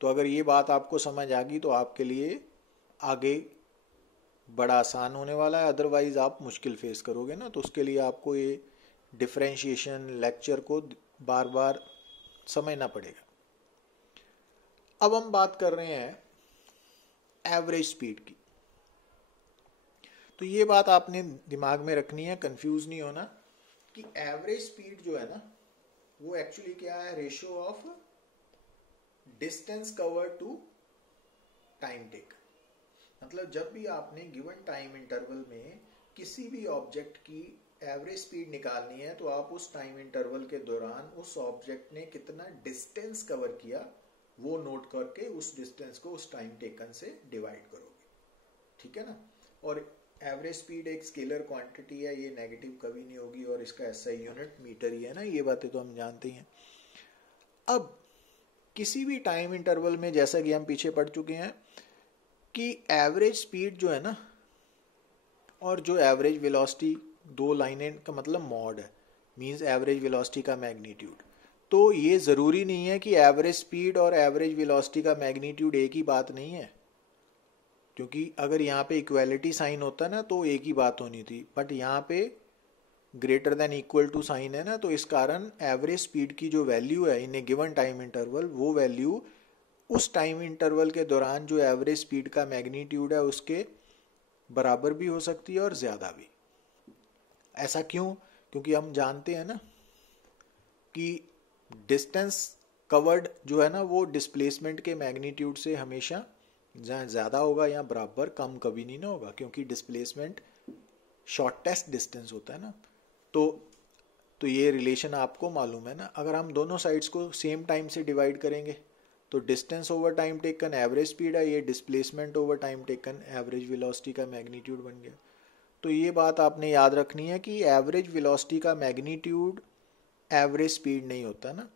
तो अगर ये बात आपको समझ आ गई तो आपके लिए आगे बड़ा आसान होने वाला है, अदरवाइज आप मुश्किल फेस करोगे ना। तो उसके लिए आपको ये डिफरेंशिएशन लेक्चर को बार बार समझना पड़ेगा। अब हम बात कर रहे हैं एवरेज स्पीड की। तो ये बात आपने दिमाग में रखनी है, कंफ्यूज नहीं होना कि एवरेज स्पीड जो है ना वो एक्चुअली क्या है, ratio of distance cover to time taken. मतलब जब भी आपने गिवन टाइम इंटरवल में किसी भी ऑब्जेक्ट की एवरेज स्पीड निकालनी है तो आप उस टाइम इंटरवल के दौरान उस ऑब्जेक्ट ने कितना डिस्टेंस कवर किया वो नोट करके उस डिस्टेंस को उस टाइम टेकन से डिवाइड करोगे, ठीक है ना। और एवरेज स्पीड एक स्केलर क्वांटिटी है, ये नेगेटिव कभी नहीं होगी और इसका एसआई यूनिट मीटर ही है ना, ये बातें तो हम जानते हैं। अब किसी भी टाइम इंटरवल में जैसा कि हम पीछे पढ़ चुके हैं कि एवरेज स्पीड जो है ना और जो एवरेज वेलोसिटी, दो लाइनें का मतलब मॉड है, मींस एवरेज वेलोसिटी का मैग्नीट्यूड। तो ये ज़रूरी नहीं है कि एवरेज स्पीड और एवरेज वेलोसिटी का मैग्नीट्यूड एक ही बात नहीं है, क्योंकि अगर यहाँ पे इक्वालिटी साइन होता ना तो एक ही बात होनी थी, बट यहाँ पे greater than equal to sign है ना, तो इस कारण एवरेज स्पीड की जो वैल्यू है इन ए गिवन टाइम इंटरवल वो वैल्यू उस टाइम इंटरवल के दौरान जो एवरेज स्पीड का मैग्नीट्यूड है उसके बराबर भी हो सकती है और ज़्यादा भी। ऐसा क्यों, क्योंकि हम जानते हैं ना कि डिस्टेंस कवर्ड जो है ना वो डिस्प्लेसमेंट के मैग्नीट्यूड से हमेशा जहाँ ज़्यादा होगा या बराबर, कम कभी नहीं ना होगा, क्योंकि डिस्प्लेसमेंट शॉर्टेस्ट डिस्टेंस होता है ना। तो ये रिलेशन आपको मालूम है ना। अगर हम दोनों साइड्स को सेम टाइम से डिवाइड करेंगे तो distance over time taken average speed है, ये displacement over time taken average velocity का मैग्नीट्यूड बन गया। तो ये बात आपने याद रखनी है कि एवरेज वेलोसिटी का मैग्नीट्यूड एवरेज स्पीड नहीं होता ना,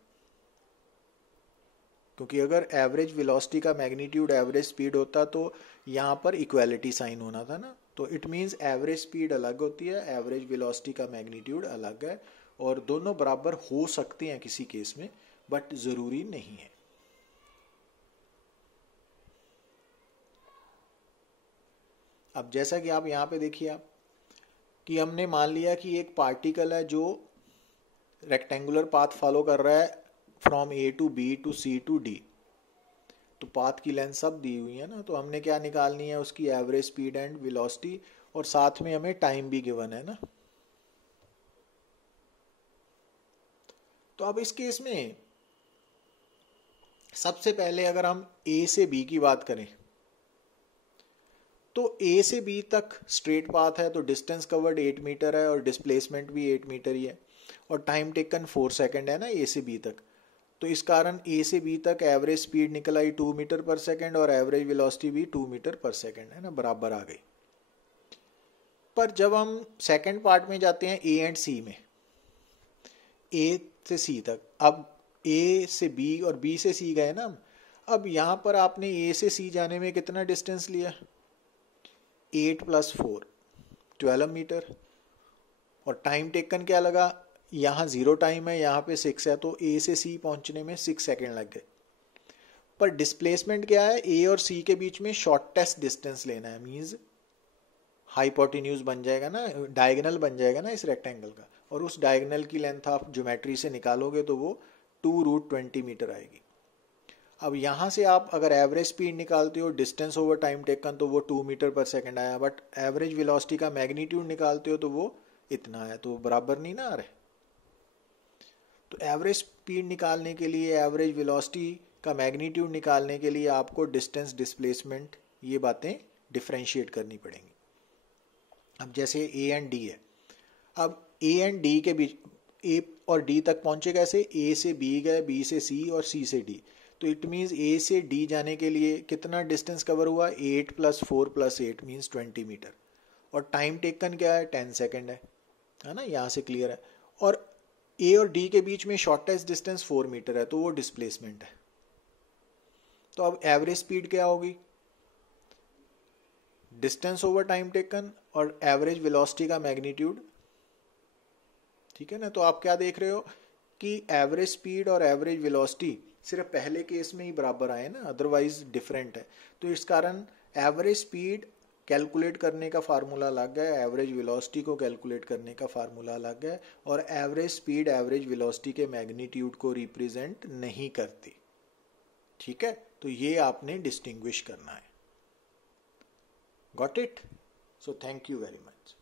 क्योंकि अगर एवरेज वेलोसिटी का मैग्नीट्यूड एवरेज स्पीड होता तो यहाँ पर इक्वालिटी साइन होना था ना। तो इट मीन्स एवरेज स्पीड अलग होती है, एवरेज वेलोसिटी का मैग्नीट्यूड अलग है, और दोनों बराबर हो सकते हैं किसी केस में, बट ज़रूरी नहीं है। अब जैसा कि आप यहाँ पे देखिए आप कि हमने मान लिया कि एक पार्टिकल है जो रेक्टेंगुलर पाथ फॉलो कर रहा है from A to B to C to D. तो पाथ की लेंथ सब दी हुई है ना, तो हमने क्या निकालनी है, उसकी एवरेज स्पीड एंड वेलोसिटी, और साथ में हमें टाइम भी गिवन है ना। तो अब इस केस में सबसे पहले अगर हम ए से बी की बात करें तो ए से बी तक स्ट्रेट पाथ है, तो डिस्टेंस कवर्ड 8 मीटर है और डिस्प्लेसमेंट भी 8 मीटर ही है, और टाइम टेकन 4 सेकेंड है ना ए से बी तक। तो इस कारण ए से बी तक एवरेज स्पीड निकल आई 2 मीटर पर सेकेंड और एवरेज वेलोसिटी भी 2 मीटर पर सेकेंड है ना, बराबर आ गई। पर जब हम सेकेंड पार्ट में जाते हैं ए एंड सी में, ए से सी तक, अब ए से बी और बी से सी गए ना, अब यहाँ पर आपने ए से सी जाने में कितना डिस्टेंस लिया, 8 + 4 12 मीटर, और टाइम टेकन क्या लगा, यहाँ 0 टाइम है, यहाँ पे 6 है, तो ए से सी पहुंचने में 6 सेकेंड लग गए। पर डिस्प्लेसमेंट क्या है, ए और सी के बीच में शॉर्टेस्ट डिस्टेंस लेना है, मीन्स हाइपोटेन्यूज बन जाएगा ना, डायगोनल बन जाएगा ना इस रेक्टेंगल का, और उस डायगोनल की लेंथ आप ज्योमेट्री से निकालोगे तो वो 2√20 मीटर आएगी। अब यहाँ से आप अगर एवरेज स्पीड निकालते हो डिस्टेंस ओवर टाइम टेकन तो वो 2 मीटर पर सेकंड आया, बट एवरेज वेलोसिटी का मैग्नीट्यूड निकालते हो तो वो इतना है, तो बराबर नहीं ना आ रहे। तो एवरेज स्पीड निकालने के लिए, एवरेज वेलोसिटी का मैग्नीट्यूड निकालने के लिए आपको डिस्टेंस, डिस्प्लेसमेंट, ये बातें डिफ्रेंशिएट करनी पड़ेंगी। अब जैसे ए एंड डी है, अब ए एंड डी के बीच, ए और डी तक पहुंचे कैसे, ए से बी गए, बी से सी और सी से डी, तो इट मीन्स ए से डी जाने के लिए कितना डिस्टेंस कवर हुआ, 8 + 4 + 8 मीन्स 20 मीटर, और टाइम टेकन क्या है, 10 सेकेंड है ना, यहाँ से क्लियर है। और ए और डी के बीच में शॉर्टेस्ट डिस्टेंस 4 मीटर है, तो वो डिस्प्लेसमेंट है। तो अब एवरेज स्पीड क्या होगी, डिस्टेंस ओवर टाइम टेकन और एवरेज वेलोसिटी का मैग्नीट्यूड, ठीक है ना। तो आप क्या देख रहे हो कि एवरेज स्पीड और एवरेज वेलोसिटी सिर्फ पहले केस में ही बराबर आए ना, अदरवाइज डिफरेंट है। तो इस कारण एवरेज स्पीड कैलकुलेट करने का फार्मूला अलग है, एवरेज वेलोसिटी को कैलकुलेट करने का फार्मूला अलग है, और एवरेज स्पीड एवरेज वेलोसिटी के मैग्नीट्यूड को रिप्रेजेंट नहीं करती, ठीक है। तो ये आपने डिस्टिंग्विश करना है। Got it? So thank you very much.